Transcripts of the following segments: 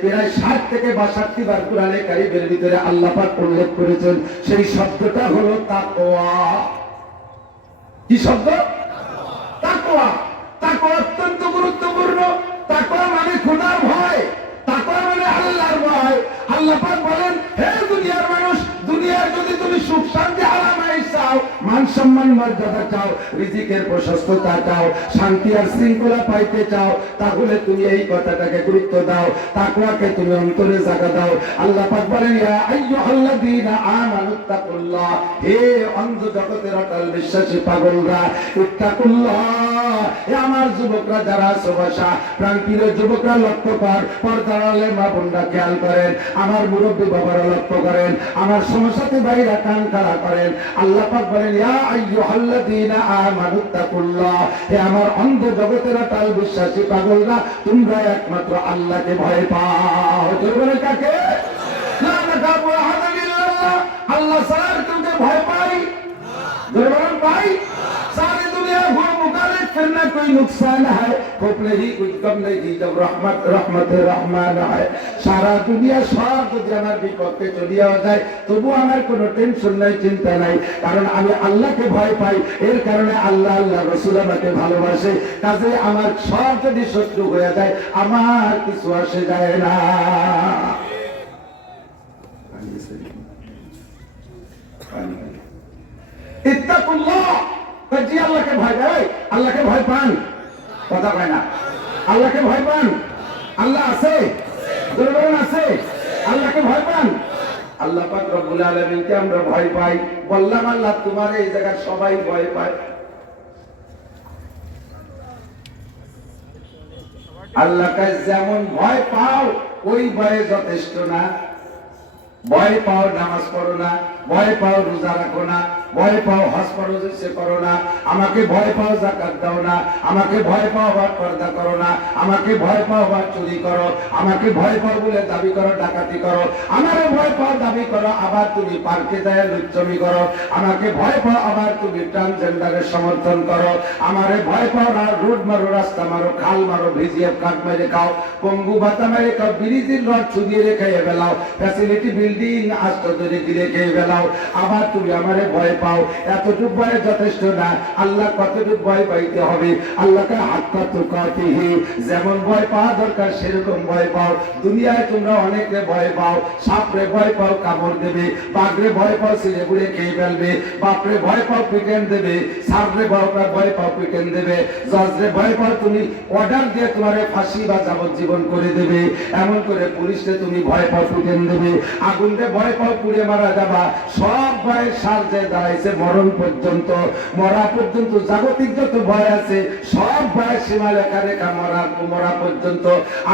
প্রায় 60 থেকে 62 বার কোরআনে কারীমের ভিতরে আল্লাহ পাক উল্লেখ করেছেন। সেই শব্দটা হলো তাকওয়া। কি শব্দ? তাকওয়া। তাকওয়া অত্যন্ত গুরুত্বপূর্ণ। তাকওয়া মানে খোদার ভয়, তাকওয়া মানে আল্লাহর ভয়। আল্লাহ পাক বলেন, হে দুনিয়ার মানুষ, দুনিয়ার যদি তুমি সুখ শান্তি আরামাই চাও, মান সম্মান মর্যাদা চাও, রিজিকের প্রশস্ততা চাও, শান্তি আর শৃঙ্খলা পাইতে চাও, তাহলে তুমি এই কথাটাকে গুরুত্ব দাও, তাকওয়াকে তুমি অন্তরে জায়গা দাও। আল্লাহ পাক বলেন, ইয়া আইয়ুহাল্লাযীনা আমানুত্তাকুল্লাহ, হে অন্ধ জগতের অটল বিশ্বাসী পাগলরা, ইত্তাকুল্লাহ, হে আমার যুবকরা যারা আছো বাসা, প্রাণপ্রিয় যুবকরা লক্ষ্য কর, পর্দার আলে মা বোনরা খেয়াল করেন, আমার মুরব্বী বাবারা লক্ষ্য করেন, আমার সমসাথী ভাইরা কান খাড়া করেন। আল্লাহ পাক বলেন, ইয়া আইয়ুহাল্লাযীনা আমানুত্তাকুল্লাহ, হে আমার অন্ধ জগতের অটল বিশ্বাসী পাগলরা, তোমরা একমাত্র আল্লাহকে ভয় পাও। বলে কাকে? লা নাখাফু আহাদান ইল্লাল্লাহ, আল্লাহ ছাড়া কাউকে ভয় পাই বলেন ভাই। सारी दुनिया घूम मुकाले करना कोई नुकसान है, खोप नहीं कुछ कम नहीं, जब रहमत रहमत रहमान है। सारा दुनिया सब যদি আমার বিপক্ষে চলিয়া যায়, তবু আমার কোনো টেনশন নাই, চিন্তা নাই, কারণ আমি আল্লাহকে ভয় পাই। এর কারণে আল্লাহ আল্লাহ রাসূল আমাকে ভালোবাসে। কাজে আমার সব যদি শত্রু হয়ে যায়, আমার কিছু আসে যায় না। ইত্তাকুল্লাহ, জি আল্লাহকে ভয় পাই। আল্লাহকে ভয় পান? কথা কয় না। আল্লাহকে ভয় পান? আল্লাহ আছে, বলুন আছে। আল্লাহকে ভয় পান? আল্লাহ পাক রব্বুল আলামিনকে আমরা ভয় পাই। বললাম আল্লাহ তোমার এই জায়গায় সবাই ভয় পায়। আল্লাহকে যেমন ভয় পাও ওই ভয়ে যথেষ্ট না। ভয় পাও নামাজ পড়ো না, ভয় পাও রোজা রাখো না, ভয় পাও হজ ফরজে করো না, আমাকে ভয় পাও যাকাত দাও না, আমাকে ভয় পাও আবার পর্দা করো না, আমাকে ভয় পাও আবার চুরি করো, আমাকে ভয় পাও বলে দাবি করো ডাকাতি করো, আমারে ভয় পাও দাবি করো আবার তুমি পার্কে যায় লুচ্চমি করো, আমাকে ভয় পাও আবার তুমি ট্রান্সজেন্ডারের সমর্থন করো, আমারে ভয় পাও না রোড মারো, রাস্তা মারো, খাল মারো, ভিজিএফ কাঠ মেরে খাও, পঙ্গু বাতা মেরে খাও, ব্রিজের রড ছুঁয়ে রেখে বেলাও, ফ্যাসিলিটি বিল্ডিং আস্তরে গিরে খেয়ে বেলাও, আবার তুমি আমারে ভয় পাও। এতটুকু ভয় যথেষ্ট না, আল্লাহ কতটুকু ভয় পাইতে হবে? আল্লাহকে হাত্তা তুকাতিহি, যেমন ভয় পাওয়া দরকার সেরকম ভয় পাও। দুনিয়ায় তোমরা অনেকে ভয় পাও, সাপরে ভয় পাও কামড় দেবে, বাঘরে ভয় পাও ছিঁড়ে গুড়ে খেয়ে ফেলবে, বাপরে ভয় পাও পিটেন দেবে, সাপরে ভয় পাও পিটেন দেবে, জজরে ভয় পাও তুমি অর্ডার দিয়ে তোমারে ফাঁসি বা যাবজ্জীবন করে দেবে, এমন করে পুলিশে তুমি ভয় পাও পিটেন দেবে, আগুনরে ভয় পাও পুড়ে মারা যাবা। সব ভয়ের সার যে দাঁড়াইছে মরণ পর্যন্ত, মরা পর্যন্ত জাগতিক যত ভয় আছে সব ভয়ের সীমা লেখা রেখা মরা পর্যন্ত।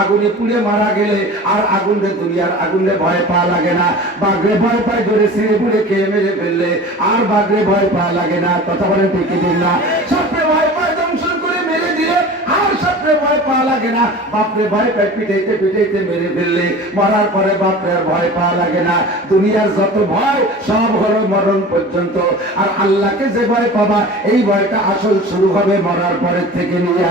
আগুনে পুড়ে মারা গেলে আর আগুনরে দুনিয়ার আগুনরে ভয় পাওয়া লাগে না। বাঘরে ভয় পায় ধরে ছিঁড়ে পুড়ে খেয়ে মেরে ফেললে আর বাঘরে ভয় পাওয়া লাগে না। কথা বলেন ঠিক কি না? সাপরে ভয় পায় দংশন করে মেরে দিলে আর সাপরে ভয় পাওয়া লাগে না। বাপরে ভয় পায় পিটাইতে পিটাইতে মেরে ফেললে মরার পরে বাপরে আর ভয় পাওয়া লাগে না। দুনিয়ার যত ভয় সব হলো মরণ পর্যন্ত। আর আল্লাহকে যে ভয় পাবা এই ভয়টা আসল শুরু হবে মরার পরের থেকে নিয়ে।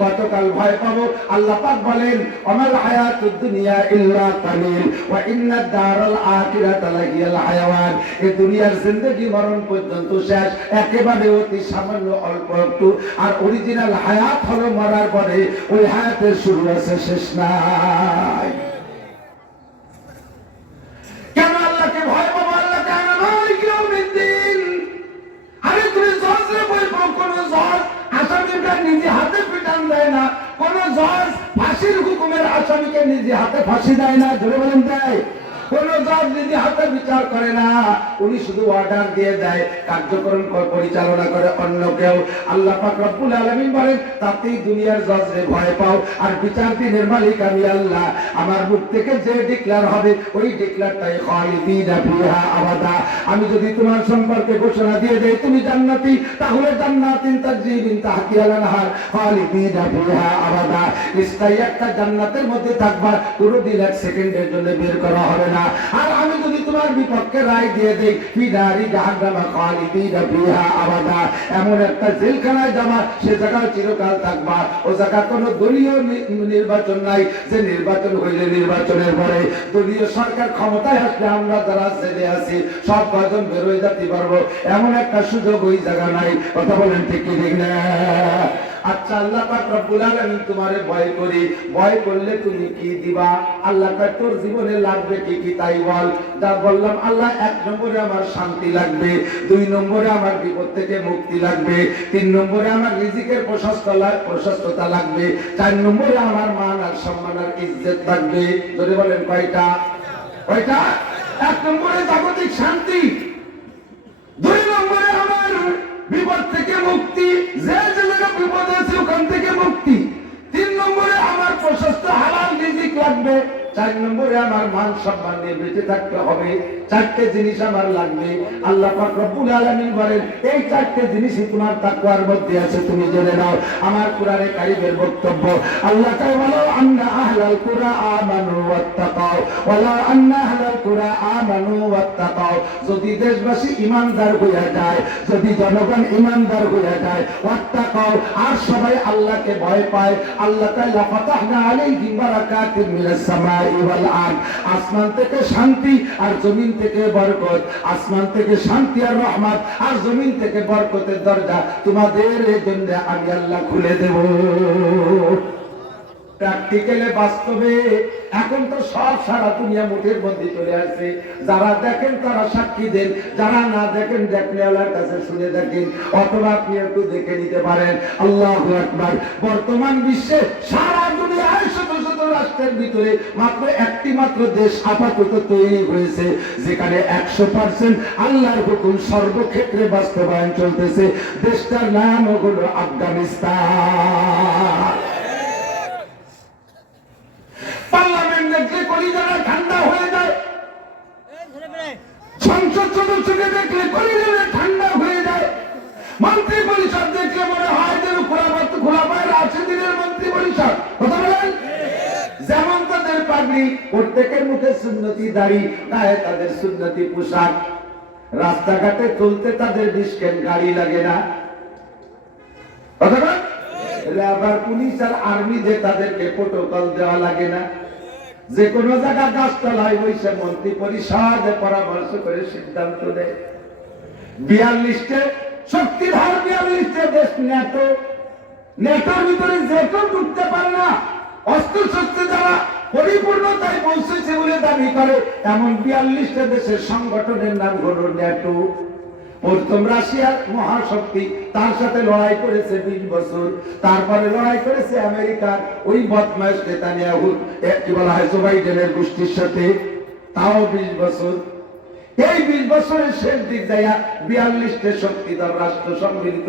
কতকাল ভয় পাবো? আল্লাহ পাক বলেন, আমাল হায়াতুদ দুনিয়া ইল্লা কালিল ওয়া ইন্নাদ দারাল আখিরাতা লাহিয়াল হায়াওয়ান। এই দুনিয়ার জিন্দেগি মরণ পর্যন্ত শেষ, একেবারে অতি সামান্য অল্প একটু। আর অরিজিনাল হায়াত হলো মরার পরে, ওই হায়াতের শুরু আছে শেষ নাই। কেন আল্লাহকে ভয় পাবো? আল্লাহ তাআলা মালিক ইয়াউমিদ্দিন। আরে তুমি জজরে ভয় পাও, কোন জজ আসামিকে নিজে হাতে পিটান দেয় না, কোন জজ ফাঁসির হুকুমের আসামিকে নিজে হাতে ফাঁসি দেয় না। জোরে বলেন দেয়? কোন জজ নিজে হাতে বিচার করে না, উনি শুধু অর্ডার দিয়ে দেয়, কার্যক্রম পরিচালনা করে অন্য কেউ। আল্লাহ পাক রব্বুল আলামিন বলেন, তাতেই দুনিয়ার জজরে ভয় পাও। আর বিচার দিনের মালিক আমি আল্লাহ। আমার মুখ থেকে যে ডিক্লার হবে ওই ডিক্লারটাই খালিদিনা ফিহা আবাদা। আমি যদি তোমার সম্পর্কে ঘোষণা দিয়ে দেই তুমি জান্নাতি, তাহলে জান্নাতিন তাজরি মিন তাহতিহাল আনহার খালিদিনা ফিহা আবাদা। স্থায়ী একটা জান্নাতের মধ্যে থাকবা, কোনোদিন এক সেকেন্ডের জন্য বের করা হবে না। আর আমি যদি তোমার বিপক্ষে রায় দিয়ে দেই ফি নারি জাহান্নামা খালিদিনা ফিহা আবাদা, এমন একটা জেলখানায় যাবা, সে জায়গায় চিরকাল থাকবা। ও জায়গা কোনো দলীয় নির্বাচন নাই যে নির্বাচন হইলে নির্বাচনের পরে দলীয় সরকার ক্ষমতায় আসলে আমরা যারা জেলে আছি সব কজন বের হয়ে যেতে পারবো, এমন একটা সুযোগ ওই জায়গা নাই। কথা বলেন ঠিক কি ঠিক না? আচ্ছা, আল্লাহ পাক রব্বুল আলামিন তোমারে ভয় করি, ভয় করলে তুমি কি দিবা? আল্লাহ পাক তোর জীবনে লাগবে কি কি তাই বল। যা বললাম, আল্লাহ 1 নম্বরে আমার শান্তি লাগবে, 2 নম্বরে আমার বিপদ থেকে মুক্তি লাগবে, 3 নম্বরে আমার রিজিকের প্রশস্ততা লাগবে, 4 নম্বরে আমার মান আর সম্মান আর ইজ্জত লাগবে। যদি বলেন কয়টা? কয়টা? 1 নম্বরে জাগতিক শান্তি, 2 নম্বরে আমার বিপদ থেকে মুক্তি, যে জায়গা বিপদ আছে ওখান থেকে মুক্তি, 3 নম্বরে আমার প্রশস্ত হালাল রিজিক লাগবে, 4 নম্বরে আমার মান সম্মান নিয়ে বেঁচে থাকতে হবে। 4টে জিনিস আমার লাগবে। আল্লাহ পাক রব্বুল আলামিন বলেন এই 4টে জিনিসই তোমার তাকওয়ার মধ্যে আছে, তুমি জেনে নাও। আমার কোরআনে কারীমের বক্তব্য, আল্লাহ তাআলা বলেন আন্না আহলাল কুরআ আমানু ওয়াত্তাকাও ওয়ালা আন্না আহলাল কুরআ আমানু ওয়াত্তাকাও। যদি দেশবাসী ঈমানদার হয়ে যায়, যদি জনগণ ঈমানদার হয়ে যায়, ওয়াত্তাকাও আর সবাই আল্লাহকে ভয় পায়, আল্লাহ তাআলা ফাতাহনা আলাইহিম বারাকাতিন মিনাস সামাই ওয়াল আরদ, আসমান থেকে শান্তি আর জমিন থেকে বরকত, আসমান থেকে শান্তি আর রহমত আর জমিন থেকে বরকতের দরজা তোমাদের জন্য আমি আল্লাহ খুলে দেব। প্র্যাকটিক্যালে, বাস্তবে এখন তো সব সারা দুনিয়া মুঠের মধ্যে চলে আসছে। যারা দেখেন তারা সাক্ষী দেন, যারা না দেখেন দেখনেওয়ালার কাছে শুনে দেখেন, অথবা আপনি একটু দেখে নিতে পারেন। আল্লাহু আকবার। বর্তমান বিশ্বে সারা দুনিয়ায় শত শত রাষ্ট্রের ভিতরে মাত্র একটি মাত্র দেশ আপাতত তৈরি হয়েছে যেখানে 100% আল্লাহর হুকুম সর্বক্ষেত্রে বাস্তবায়ন চলতেছে। দেশটার নাম হলো আফগানিস্তান। পার্লামেন্ট দেখলে কলিজাটা ঠান্ডা হয়ে যায়, সংসদ সদস্যকে দেখলে কলিজাটা ঠান্ডা হয়ে যায়, মন্ত্রী পরিষদ দেখলে মনে হয় যেন খোলা পায়ের আছে দিনের মন্ত্রী পরিষদ। কথা বলেন? যেমন তাদের পাগড়ি, প্রত্যেকের মুখে সুন্নতি দাড়ি, গায়ে তাদের সুন্নতি পোশাক, রাস্তাঘাটে চলতে তাদের বিশকেন গাড়ি লাগে না। কথা বলেন? আবার পুলিশ আর আর্মিদের তাদেরকে প্রোটোকল দেওয়া লাগে না। যে কোনো জায়গা গাছতলায় বসে মন্ত্রী পরিষদ পরামর্শ করে সিদ্ধান্ত নেয়। 42টে শক্তিধর 42টে দেশ ন্যাটো, ন্যাটোর ভিতরে যে কেউ ঢুকতে পারে না। অস্ত্র শস্ত্র যারা পরিপূর্ণতায় পৌঁছেছে বলে দাবি করে এমন 42টা দেশের সংগঠনের নাম হলো ন্যাটো। প্রথম রাশিয়ার মহাশক্তি, তার সাথে লড়াই করেছে 20 বছর। তারপরে লড়াই করেছে আমেরিকার ওই বদমাশ নেতানিয়াহু, কি বলা হয়, জো বাইডেনের গোষ্ঠীর সাথে, তাও 20 বছর। এই 20 বছরের শেষ দিক যায় 42টে শক্তিধর রাষ্ট্র সম্মিলিত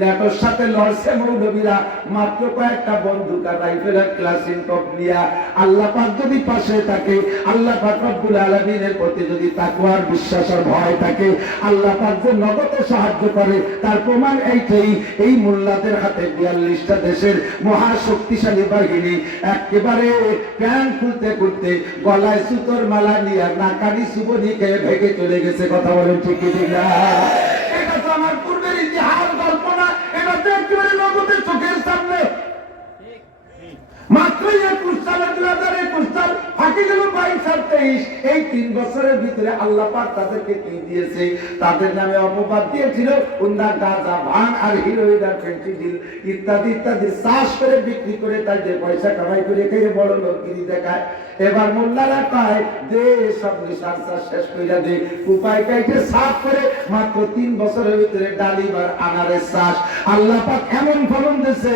ন্যাটোর সাথে লড়ছে মৌলবীরা মাত্র কয়েকটা বন্দুক আর রাইফেল আর ক্লাসিনকভ নিয়া। আল্লাহ পাক যদি পাশে থাকে, আল্লাহ পাক রব্বুল আলামিনের প্রতি যদি তাকওয়ার বিশ্বাস আর ভয় থাকে, আল্লাহ পাক যে নগদে সাহায্য করে তার প্রমাণ এইটাই। এই মোল্লাদের হাতে 42টা দেশের মহা শক্তিশালী বাহিনী একেবারে প্যান খুলতে খুলতে গলায় সুতোর মালা নিয়ে নাকানি সুবনি ভেগে চলে গেছে। কথা বলেন ঠিক কি ঠিক না? এটা তো আমার পূর্বের ইতিহাস, গল্প না, এটা তো একেবারে নগদের চোখের সামনে। মাত্র 21 সালে 2021 সাল ফাঁকি গেল 22 আর 23। এই 3 বছরের ভিতরে আল্লাহ পাক তাদেরকে কি দিয়েছে? তাদের নামে অপবাদ দিয়েছিল উন্না, গাঁজা, ভাঙ আর হিরোইন আর ফেন্সিডিল ইত্যাদি ইত্যাদি চাষ করে বিক্রি করে তাই যে পয়সা কামাই করে খেয়ে বড় লোকগিরি দেখায়। এবার মোল্লারা পায় দে সব নিশার চাষ শেষ করে দে, উপায় কাইটে সাফ করে মাত্র 3 বছরের ভিতরে ডালিম আর আনারের চাষ। আল্লাহ পাক এমন ফলন দিয়েছে,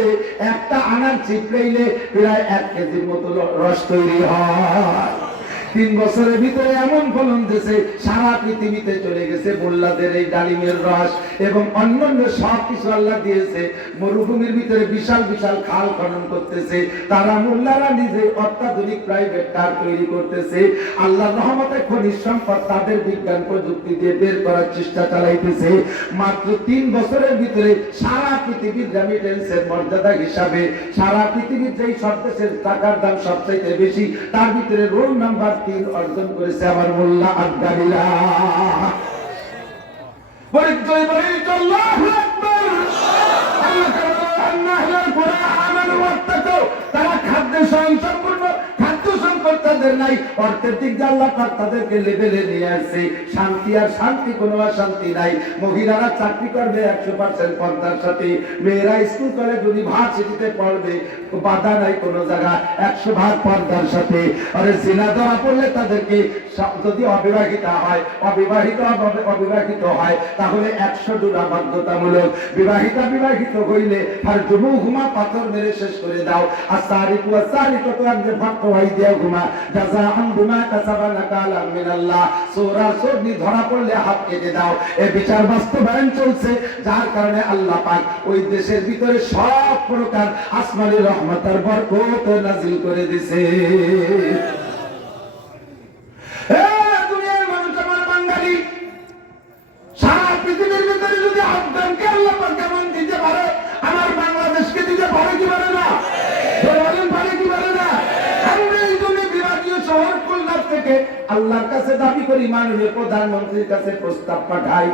একটা আনার চিপড়াইলে প্রায় 1 কেজির মতো রস তৈরি হয়। 3 বছরের ভিতরে এমন ফলন দিয়েছে, সারা পৃথিবীতে চলে গেছে মোল্লাদের এই ডালিমের রস। এবং অন্যান্য সব কিছু আল্লাহ দিয়েছে। মরুভূমির ভিতরে বিশাল বিশাল খাল খনন করতেছে, তারা মোল্লারা নিজে অত্যাধুনিক প্রাইভেট কার তৈরি করতেছে। আল্লাহর রহমতে খনিজ সম্পদ তাদের বিজ্ঞান প্রযুক্তি দিয়ে বের করার চেষ্টা চালাইতেছে। মাত্র 3 বছরের ভিতরে সারা পৃথিবীর রেমিটেন্সের মর্যাদা হিসাবে সারা পৃথিবীর যেই সব দেশের টাকার দাম সবচাইতে বেশি, তার ভিতরে রোল নাম্বার তিন অর্জন করেছে আমার মোল্লা আফগানিরা। পরিচয় বলিত আল্লাহু আকবার। আল্লাহ আন্নাহুল কুরআন ওয়াত্তাকু, তারা খাদ্য সম্পূর্ণ খাদ্য সংকট তাদের নাই, অর্থের দিক দিয়ে আল্লাহ পাক তাদেরকে লেভেলে নিয়ে আসছে। শান্তি আর শান্তি, কোনো শান্তি নাই। মহিলারা চাকরি করবে 100% পর্দার সাথে, মেয়েরা স্কুল কলেজ ইউনিভার্সিটিতে পড়বে, বাধা নাই কোনো জায়গা, 100% পর্দার সাথে। আর জিনা ধরা পড়লে তাদেরকে যদি অবিবাহিত হয় তাহলে 100 ডুরা বাধ্যতামূলক। বিবাহিত হইলে আর জুমুহুমা পাথর মেরে শেষ করে দাও। আর সারিকু সারিকু আনজে ফাতু হাইদিয়া হুমা জাযাআন বিমা কাসাবা নাকালাম মিনাল্লাহ। সূরা সূরনি ধরা পড়লে হাত কেটে দাও। এই বিচার বাস্তবায়ন চলছে, যার কারণে আল্লাহ পাক ওই দেশের ভিতরে সব প্রকার আসমানি রহমতের বরকত নাযিল করে দিয়েছে। দুনিয়ার মানুষ আমার বাঙালি, সারা পৃথিবীর ভিতরে যদি আফগানকে আল্লাহ পাক কেমন দিতে পারে, আমার বাংলাদেশকে দিতে পারে কি পারে না? পারে কি পারে না? আমরা এই জন্য বিভাগীয় শহর খুলনা থেকে আল্লাহর কাছে দাবি করি, মাননীয় প্রধানমন্ত্রীর কাছে প্রস্তাব পাঠাই,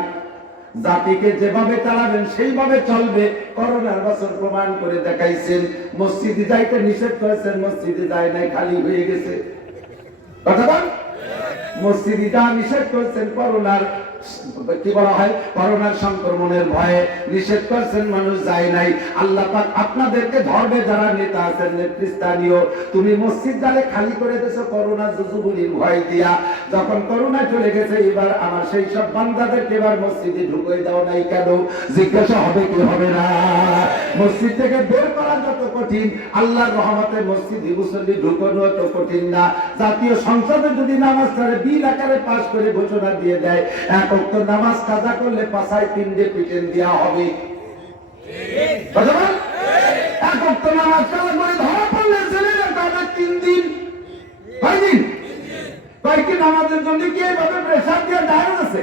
জাতিকে যেভাবে চালাবেন সেইভাবে চলবে। করোনার বছর প্রমাণ করে দেখাইছেন। মসজিদে যাইতে নিষেধ করেছেন, মসজিদে যায় নাই, খালি হয়ে গেছে। কথা বল, মসজিদে যা নিষেধ করেছেন করোনার কি বলা হয়, করোনার সংক্রমণের ভয়ে নিষেধ করছেন, মানুষ যায় নাই। আল্লাহ পাক আপনাদেরকে ধর্মে যারা নেতা আছেন, নেতৃস্থানীয়, তুমি মসজিদ জালে খালি করে দিয়েছো করোনা জুজুবুলির ভয় দিয়া। যখন করোনা চলে গেছে, এবার আমার সেই সব বান্দাদেরকে এবার মসজিদে ঢুকিয়ে দাও নাই কেন? জিজ্ঞাসা হবে কি হবে না? মসজিদ থেকে বের করা যত কঠিন, আল্লাহর রহমতে মসজিদে মুসল্লি ঢুকানো তো কঠিন না। জাতীয় সংসদে যদি নামাজ ছাড়ে বিল আকারে পাস করে ঘোষণা দিয়ে দেয়, এক ওয়াক্ত নামাজ কাজা করলে পাছায় 3 পিটেন দেওয়া হবে। এক ওয়াক্ত নামাজ কাজা করে ধরা পড়লে ছেলেরা তাদের 3 দিন, কয়দিন? কয়েকটি নামাজের জন্য কি এইভাবে প্রেসার দিয়ে দাঁড়ানো আছে?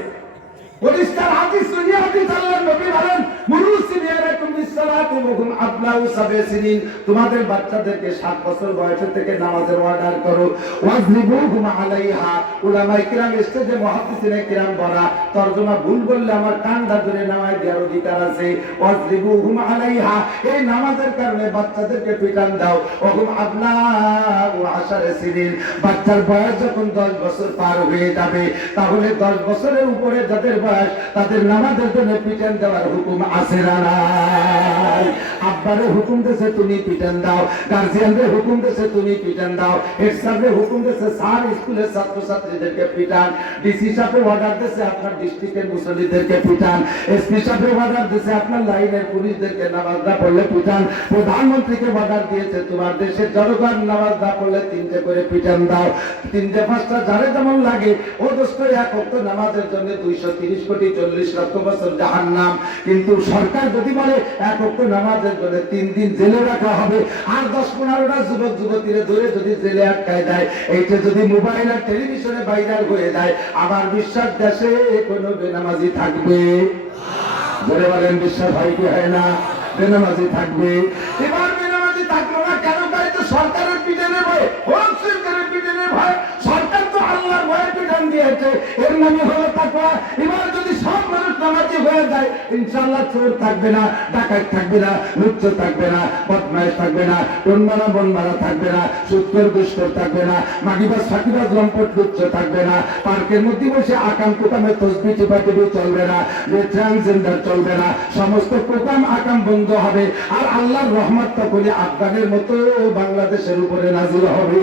পরিষ্কার হাদিস, সুনিয়া হাদিস, আল্লাহর নবী বলেন, মুরুসিবিয়ারাকুম বিসসালাতি ওয়া হুম আবনাউ সাবঈ সিনিন, তোমাদের বাচ্চাদেরকে 7 বছর বয়স থেকে নামাজের অর্ডার করো। ওয়াজরিবুহুম আলাইহা, উলামায়ে কিরাম স্টেজে মুহাদ্দিসিনে কিরাম বলা, তরজমা ভুল বললে আমার কান্দা ধরে নামায় দেওয়ার অধিকার আছে। ওয়াজরিবুহুম আলাইহা, এই নামাজের কারণে বাচ্চাদেরকে পিটান দাও। ওয়া হুম আবনাউ 10 সিনিন, বাচ্চার বয়স যখন 10 বছর পার হয়ে যাবে, তাহলে 10 বছরের উপরে যাদের বয়স, তাদের নামাজের জন্য পিটান দেওয়ার হুকুম আছে না নাই? আব্বারে হুকুম দিয়েছে তুমি পিটান দাও, গার্জিয়ানরে হুকুম দিয়েছে তুমি পিটান দাও, হেড স্যাররে হুকুম দিয়েছে স্যার স্কুলের ছাত্রছাত্রীদেরকে পিটান, ডিসি সাহেব অর্ডার দিয়েছে আপনার ডিস্ট্রিক্টের মুসল্লিদেরকে পিটান, এসপি সাহেব অর্ডার দিয়েছে আপনার লাইনের পুলিশদেরকে নামাজ না পড়লে পিটান, প্রধানমন্ত্রীকে অর্ডার দিয়েছে তোমার দেশের জনগণ নামাজ না পড়লে 3টে করে পিটান দাও। 3টে 5টা যারে যেমন লাগে, ও দোস্ত এক ওয়াক্ত নামাজের জন্য 230 কোটি 40 লক্ষ বছর জাহান্নাম। কিন্তু সরকার যদি বলে এক ওয়াক্ত নামাজের জন্য 3 দিন জেলে রাখা হবে, আর 10-15টা যুবক যুবতীরে ধরে যদি জেলে আটকায় দেয়, এইটা যদি মোবাইল আর টেলিভিশনে ভাইরাল হয়ে যায়, আমার বিশ্বাস দেশে কোনো বেনামাজি থাকবে? ধরে বলেন বিশ্বাস হয় কি হয় না? বেনামাজি থাকবে। এবার বেনামাজি থাকলো না কেন? তো সরকারের পিটানের ভয়, হোম সরকারের পিটানের ভয়। সরকার তো আল্লাহর ভয়ে পিটান দিয়েছে, এর নামই হলো তাকওয়া। এবার যদি সব মানুষ নামাজি হয়ে যায়, ইনশাআল্লাহ চোর থাকবে না, ডাকাত থাকবে না, লুচ্চর থাকবে না, বদমাইশ থাকবে না, টনমারা বনমারা থাকবে না, সুৎখোর ঘুষখোর থাকবে না, মাগিবাজ ফাঁকিবাজ লম্পট লুচ্চ থাকবে না, পার্কের মধ্যে বসে আকাম কুকামে তসবিহ টিপাটিপি চলবে না, ট্রান্সজেন্ডার চলবে না, সমস্ত কুকাম আকাম বন্ধ হবে। আর আল্লাহর রহমত তখনই আফগানের মতো বাংলাদেশের উপরে নাজিল হবে।